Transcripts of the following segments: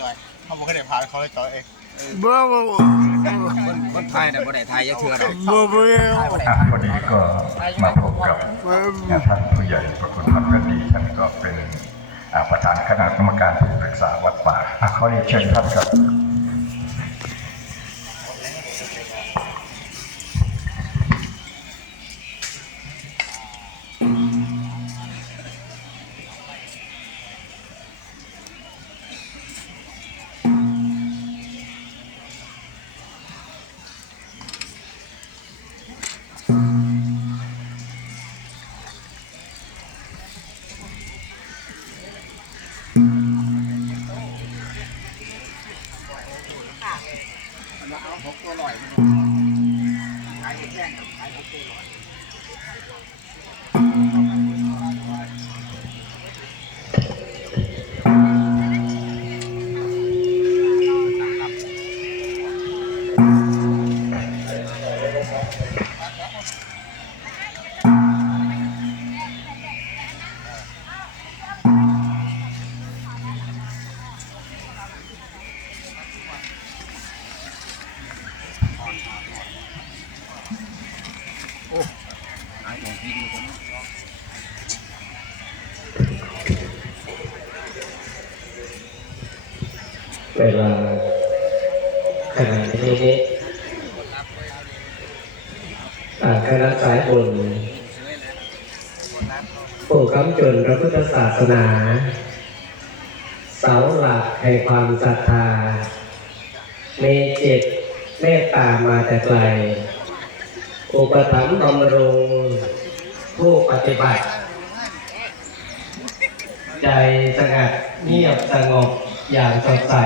จอยเขาบอกให้เด็กพาเขาเลยจอยเองบ่บ่บ่คนคนไทยน่ะบ่ได้ไทยยักเทื่อดอกบ่บ่อะวันนี้ก็มาพบกับท่านผู้ใหญ่ประคุณพัฒน์กันดีท่านก็เป็นอ่าประธานคณะกรรมการที่ปรึกษาวัดป่าอะขอเรียนเชิญท่านครับ เวลาขณะนี้อาคณะสายบุญผู้คำจุนพระพุทธศาสนา เสาหลักแห่งความศรัทธามีจิตเมตตามาแต่ไกล อุปถัมภ์บำรุงผู้ปฏิบัติ ใจสงัดเงียบสงบ อย่างสดใส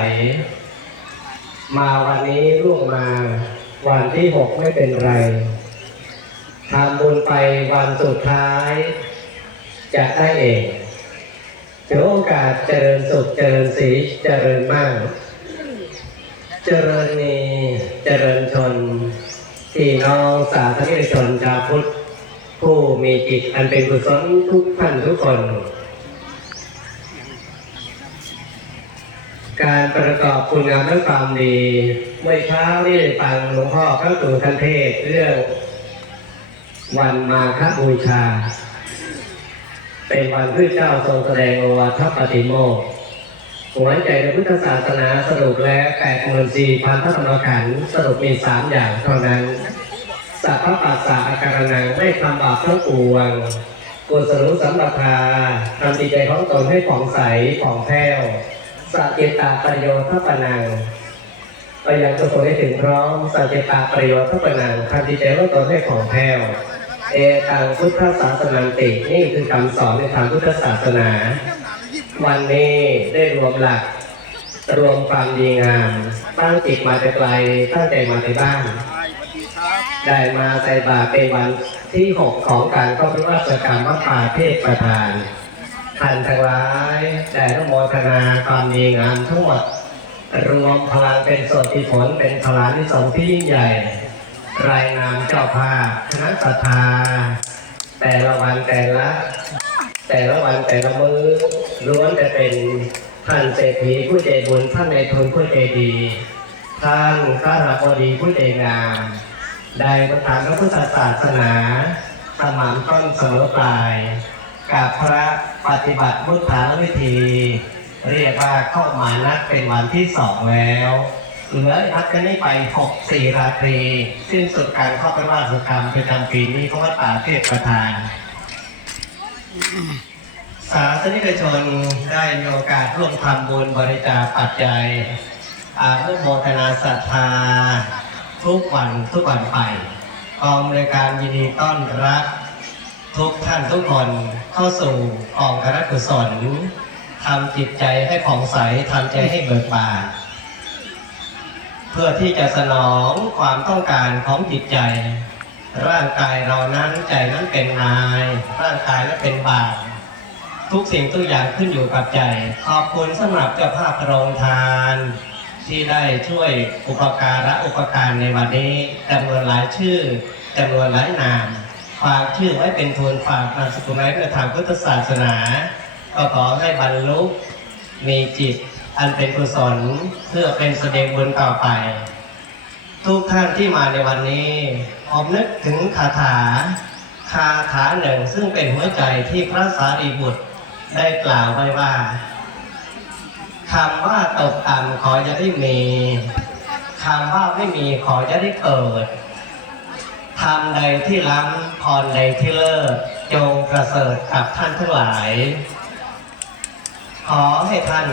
มาวันนี้ล่วงมา วันที่หกไม่เป็นไรทำบุญไปวันสุดท้าย จะได้เองถือโอกาสเจริญสุขเจริญสีเจริญมาก เจริญนีเจริญชนพี่น้องสาธารณชนชาวพุทธผู้มีจิตอันเป็นกุศลทุกท่านทุกคน การประกอบคุณงามและความดีเมื่อเช้านี่ฟังหลวงพ่อพระตูทันเทศเรื่อง วันมาฆบูชา เป็นวันที่เจ้าทรงแสดงโอวาทปฏิโมกหัวใจในพุทธศาสนาสรุปแล้ว84,000พระธรรมขันธ์สรุปมีสามอย่างเท่านั้น สัพพะปัสสะอาการนังไม่ทำบาปทั้งปวงกุศลสัมปทาทำจิตใจของตนให้ผ่องใสผ่องแผ้ว สัจเจตาประโยชน์ทัปนังไปยังกุศลให้ถึงพร้อมสัจเจตาประโยชน์ทัปนังทำจิตใจขอตนให้ผ่องแผ้วเอตังพุทธศาสนาตินี่คือคำสอนในทางพุทธศาสนา วันนี้ได้รวมหลัก รวมความดีงาม ตั้งจิตมาแต่ไกลตั้งใจมาแต่บ้าน ได้มาใส่บาตรเป็นวันที่หกของการเข้าพระราชกรรมวัดป่าเทพประธาน ท่านทั้งหลายได้ร่วมโมทนาความดีงามทั้งหมด รวมพลังเป็นส่วนที่ผลเป็นพลานิสงส์ที่ยิ่งใหญ่ รายงานเจ้าภาพคณะศรัทธาแต่ละวันแต่ละ แต่ละวันแต่ละมือล้วนจะเป็นท่านเศรษฐีผู้ใจบุญท่านในทุนผู้ใจดีท่านข้าราชบดีผู้ใจงามได้ประทานพระพุทธศาสนาสมานต้นเสมอปลาย กับพระปฏิบัติพุทธาวิธี เรียกว่าเข้ามานัดเป็นวันที่สองแล้ว เหลือนัดกันนี้ไปหกสี่ราตรี สิ้นสุดการเข้าไปราชกรรมประจำปีนี้ก็วัดป่าเทพประธาน สาธนิกชนได้มีโอกาสร่วมทำบุญบริจาคปัจจัยอานุโมทนาศรัทธา ทุกวันทุกวันไปกองบริการยินดีต้อนรับ ทุกท่านทุกคนเข้าสู่กองคณะกุศลทำจิตใจให้ผ่องใสทำใจให้เบิกบานเพื่อที่จะสนองความต้องการของจิตใจ ร่างกายเรานั้นใจนั้นเป็นนาย ร่างกายนั้นเป็นบ่าวทุกสิ่งทุกอย่างขึ้นอยู่กับใจ ขอบคุณสำหรับเจ้าภาพโรงทาน ที่ได้ช่วยอุปการะอุปการในวันนี้จำนวนหลายชื่อจำนวนหลายนาม ฝากชื่อไว้เป็นทุนฝากนามสกุลไว้ในทางพุทธศาสนา ก็ขอให้บรรลุมีจิตอันเป็นกุศลเพื่อเป็นแสดงบุญต่อไป ทุกท่านที่มาในวันนี้ผมนึกถึงคาถา คาถาหนึ่งซึ่งเป็นหัวใจที่พระสารีบุตรได้กล่าวไว้ว่าคำว่าตกต่ำขอจะได้มีคำว่าไม่มีขอจะได้เกิด ทำใดที่ล้ำพรใดที่เลิศจงประเสริฐกับท่านทั้งหลาย ขอให้ท่าน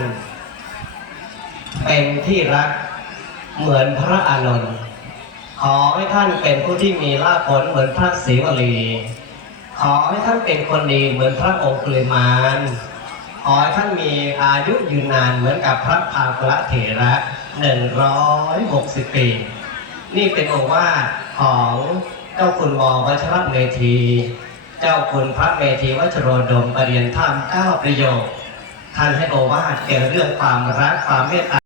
เป็นที่รักเหมือนพระอานนท์ขอให้ท่านเป็นผู้ที่มีลาภผลเหมือนพระศรีวลี ขอให้ท่านเป็นคนดีเหมือนพระองคุลิมานขอให้ท่านมีอายุยืนนานเหมือนกับพระภาคละเถระหนึ่งร้อยหกสิบปี นี่เป็นโอวาทของ เจ้าคุณมอวัชรเมธี เจ้าคุณพระเมธีวัชโรดมปรริยนธรรมเก้าประโยคท่านให้โอวาทเกี่ยวกับเรื่องความรักความเมตตา